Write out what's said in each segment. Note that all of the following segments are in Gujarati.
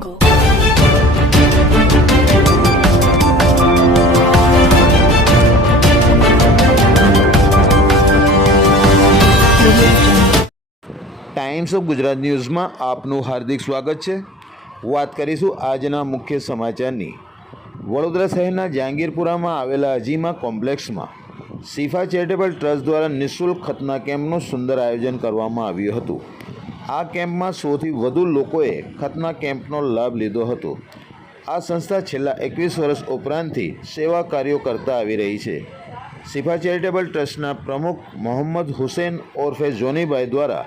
jungle. ટાઈમ્સ ઓફ ગુજરાત ન્યૂઝમાં આપનું હાર્દિક સ્વાગત છે. વાત કરીશું આજના મુખ્ય સમાચારની. વડોદરા શહેરના જહાંગીરપુરામાં આવેલા અજીમા કોમ્પ્લેક્સમાં શિફા ચેરિટેબલ ટ્રસ્ટ દ્વારા નિઃશુલ્ક ખતના કેમ્પનું સુંદર આયોજન કરવામાં આવ્યું હતું. આ કેમ્પમાં સૌથી વધુ લોકોએ ખતના કેમ્પનો લાભ લીધો હતો. આ સંસ્થા છેલ્લા એકવીસ વર્ષ ઉપરાંતથી સેવા કાર્યો કરતા આવી રહી છે. સિફા ચેરિટેબલ ટ્રસ્ટના પ્રમુખ મોહમ્મદ હુસેન ઓરફે જોનીભાઈ દ્વારા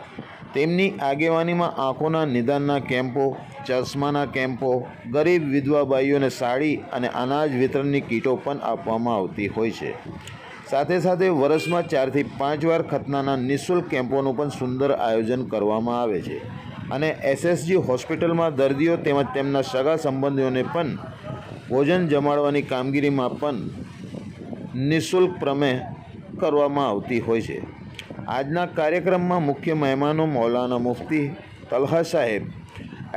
તેમની આગેવાનીમાં આંખોના નિદાનના કેમ્પો, ચશ્માના કેમ્પો, ગરીબ વિધવા બાઈઓને સાડી અને અનાજ વિતરણની કીટો પણ આપવામાં આવતી હોય છે. સાથે સાથે વર્ષમાં ચારથી પાંચ વાર ખતનાના નિઃશુલ્ક કેમ્પોનું પણ સુંદર આયોજન કરવામાં આવે છે. અને એસએસજી હોસ્પિટલમાં દર્દીઓ તેમજ તેમના સગા સંબંધીઓને પણ ભોજન જમાડવાની કામગીરીમાં પણ નિઃશુલ્ક પ્રમેય કરવામાં આવતી હોય છે. આજના કાર્યક્રમમાં મુખ્ય મહેમાનો મૌલાના મુફ્તી તલહા સાહેબ,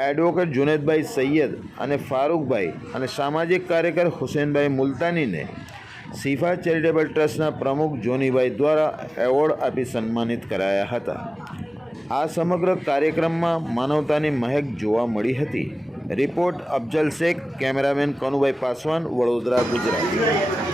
એડવોકેટ જુનેદભાઈ સૈયદ અને ફારૂકભાઈ અને સામાજિક કાર્યકર હુસેનભાઈ મુલતાનીને સિફા ચેરિટેબલ ટ્રસ્ટના પ્રમુખ જોનીભાઈ દ્વારા એવોર્ડ આપી સન્માનિત કરાયા હતા. આ સમગ્ર કાર્યક્રમમાં માનવતાની મહેક જોવા મળી હતી. Report Afzal Shaikh, cameraman Kanubhai Paswan, Vadodara, Gujarat.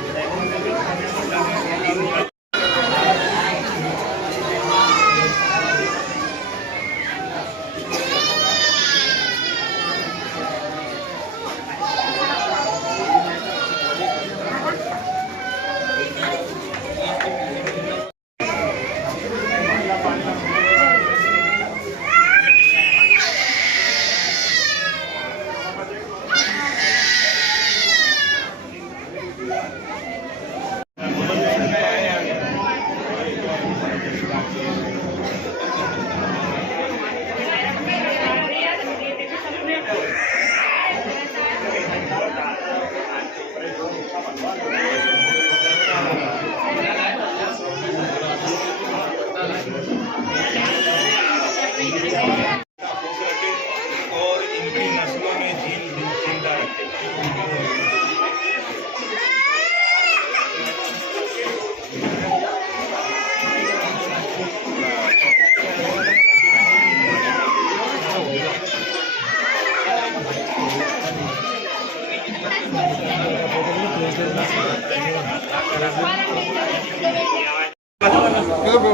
是吧？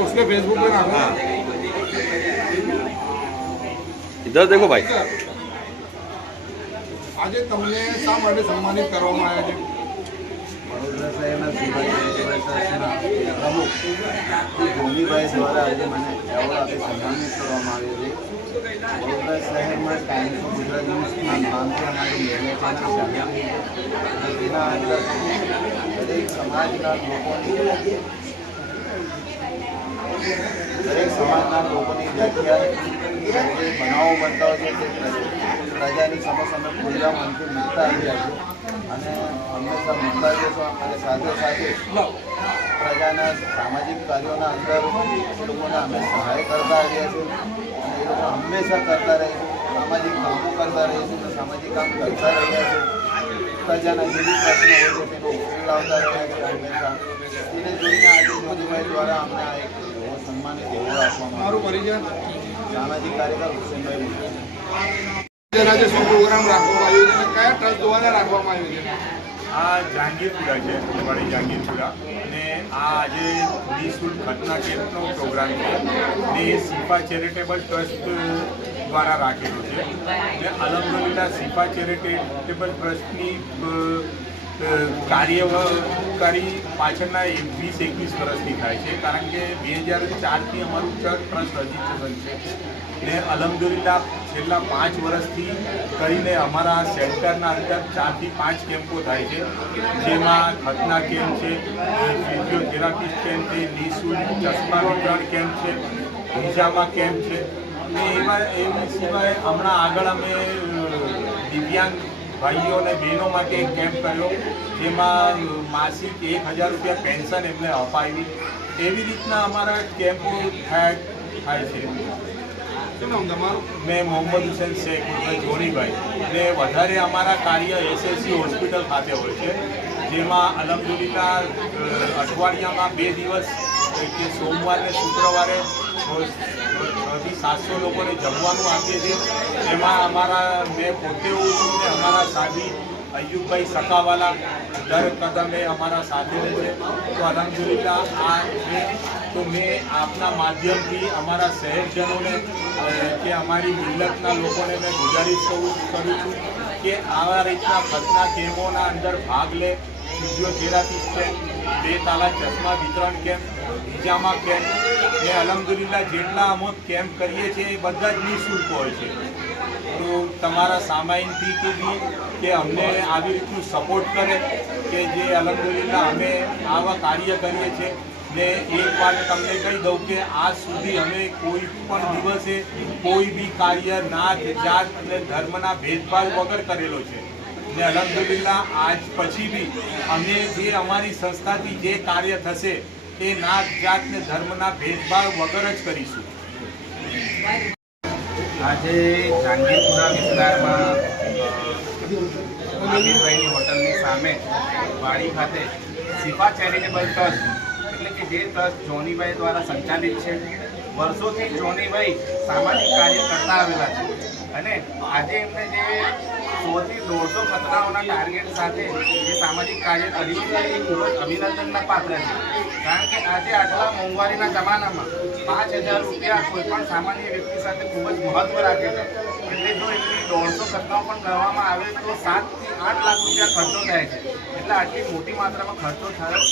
उसके फेसबुक पे डालो इधर देखो भाई આજે તમને શા માટે સન્માનિત કરવામાં આવ્યા છે વડોદરા શહેરના સેવા ચેરિટેબલ ટ્રસ્ટના પ્રમુખ શ્રી ભૂમિભાઈ દ્વારા આજે મને એવોર્ડ આપી સન્માનિત કરવામાં આવ્યો છે વડોદરા શહેરમાં ટાઈમ્સ ઓફ ગુજરાત ન્યૂઝના નામથી અમારી મેડિયા ચેનલ ચાલે છે અને તેના અંદર દરેક સમાજના લોકોની દરેક સમાજના લોકોની વ્યાખ્યા બનાવો બનતા હોય છે પ્રજાની સમક્ષ અમે ખુલ્લા મનથી મૂકતા આવ્યા છે. અને હંમેશા મૂકતા જઈશું અને સાથે સાથે પ્રજાના સામાજિક કાર્યોના અંદર લોકોને અમે સહાય કરતા આવ્યા છીએ. અને એ લોકો હંમેશા કરતા રહીશું સામાજિક કામો કરતા રહીશું સામાજિક કામ કરતા રહ્યા છે પ્રજાના બી પ્રશ્નો હોય છે તેનો ઉકેલ લાવતા રહ્યા છે હંમેશા. તેને જોઈને આજે મોદીભાઈ દ્વારા અમને આ એક સન્માનિત એવોર્ડ આપવામાં સામાજિક કાર્યકર હુસેનભાઈ શું પ્રોગ્રામ રાખવામાં આવ્યો છે કયા ટ્રસ્ટ દ્વારા રાખવામાં આવ્યો છે? આ જહાંગીરપુરા છે ફૂલવાડી જહાંગીરપુરા. અને આ આજે નિઃશુલ્ક ખતના કેમ્પનો પ્રોગ્રામ છે ને ચેરિટેબલ ટ્રસ્ટ દ્વારા રાખેલો છે. ને અલહમદુલિલ્લા સિફા ચેરિટેબલ ટ્રસ્ટની કાર્યકારી પાછળના વીસ એકવીસ વર્ષથી થાય છે. કારણ કે બે હજાર ચારથી અમારું ટ્રસ્ટ રજીસ્ટ્રેશન છે. ને અલહમદુલિલ્લા છેલ્લા પાંચ વર્ષથી કરીને અમારા સેન્ટરના અંદર ચારથી પાંચ કેમ્પો થાય છે. જેમાં ખતના કેમ્પ છે ફિઝિયોથેરાપિસ્ટ કેમ્પ છે, નિઃશુલ્ક ચશ્મા વિતરણ કેમ્પ છે હિજામા કેમ્પ છે ને એવા એ સિવાય હમણાં આગળ અમે દિવ્યાંગ ભાઈઓ અને બહેનો માટે એક કેમ્પ કર્યો જેમાં માસિક એક હજાર રૂપિયા પેન્શન એમને અપાવી. એવી રીતના અમારા કેમ્પો થાય થાય છે. મેં મોહમ્મદ હુસેન શેખ જોનીભાઈ ને વધારે અમારા કાર્ય એસએસસી હોસ્પિટલ ખાતે હોય છે જેમાં અલહમદુલિલ્લા અ, અઠવાડિયામાં બે દિવસ એટલે કે સોમવાર શુક્રવારે છથી સાતસો લોકોને જમવાનું આપીએ છીએ. એમાં અમારા મેં પોતે હું છું ને અમારા સાથી અયુબભાઈ સકાવાલા દર કદમે અમારા સાથે છે તો અલહમદુલિલ્લા આ છે તો મેં આપના માધ્યમથી અમારા શહેરજનોને કે અમારી મિલ્લતના લોકોને મેં ગુજારિશ કરું છું કે આવા રીતના ખતના કેમ્પોના અંદર ભાગ લે, ફિઝિયોથેરાપી કેમ્પ બે તાલા ચશ્મા વિતરણ કેમ્પ હિજામા કેમ્પ ને અલહમદુલિલ્લા જેટલા અમે કેમ્પ કરીએ છીએ એ બધા જ નિઃશુલ્ક હોય છે. તો તમારા સામાયિકથી કે બી કે અમને આવી રીતનું સપોર્ટ કરે કે જે અલહમદુલિલ્લા અમે આવા કાર્ય કરીએ છીએ, ને એક વાત તમને કહી દઉં કે આજ સુધી અમે કોઈ પણ દિવસે કોઈ બી કાર્ય નાત, જાત અને ધર્મના ભેદભાવ વગર કરેલો છે. ને અલહમદુલિલ્લા આજ પછી બી અમે જે અમારી સંસ્થાથી જે કાર્ય થશે એ નાત જાત ને ધર્મના ભેદભાવ વગર જ કરીશું. આજે જાંગીરપુરા વિસ્તારમાં અ, હોટલની સામે વાડી ખાતે સિફા ચેરિટેબલ ટ્રસ્ટ એટલે કે જે ટ્રસ્ટ જોનીભાઈ દ્વારા સંચાલિત છે વર્ષોથી જોનીભાઈ સામાજિક કાર્ય કરતા આવેલા છે. અને આજે એમને જે સોથી દોઢસો ખતરાઓના ટાર્ગેટ સાથે જે સામાજિક કાર્ય કર્યું છે એ ખૂબ અભિનંદનના પાત્ર છે. કારણ કે આજે આટલા મોંઘવારીના જમાનામાં પાંચ હજાર રૂપિયા કોઈ પણ સામાન્ય વ્યક્તિ સાથે ખૂબ જ મહત્વ રાખે છે. એટલે જો એટલી દોઢસો ઘટનાઓ પણ કરવામાં આવે તો સાતથી આઠ લાખ રૂપિયા ખર્ચો થાય છે. એટલે આટલી મોટી માત્રામાં ખર્ચો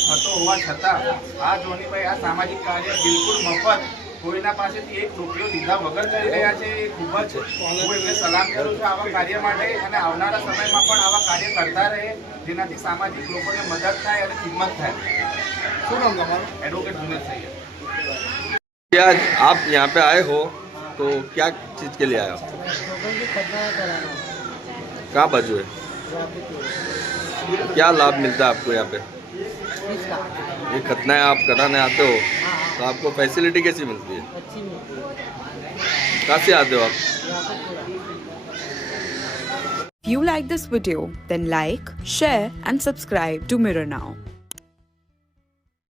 થતો હોવા છતાં આ જોનીભાઈ આ સામાજિક કાર્ય બિલકુલ મફત. કોઈના પાસેથી એક રૂપિયો લીધા વગર કરી રહ્યા છે એ ખૂબ જ હું એમને સલામ કરું છું આવા કાર્ય માટે અને આવનારા સમયમાં પણ આવા કાર્ય કરતા રહે. જેનાથી સામાજિક લોકોને મદદ થાય અને કિંમત થાય. શું નામ તમારું એડવોકેટ જુનેદ સૈયદ क्या आप यहाँ पे आए हो तो क्या चीज़ के लिए आए हो लोगों की खतना कराना कहाँ बाजू है ट्रैफिक क्या लाभ मिलता है आपको यहाँ पे इसका ये खतनाएं आप कराने आते हो तो आपको फैसिलिटी कैसी मिलती है अच्छी मिलती है कहाँ से आते हो आप यहाँ पर पूरा If you like this video, then like, share, and subscribe to Mirror Now.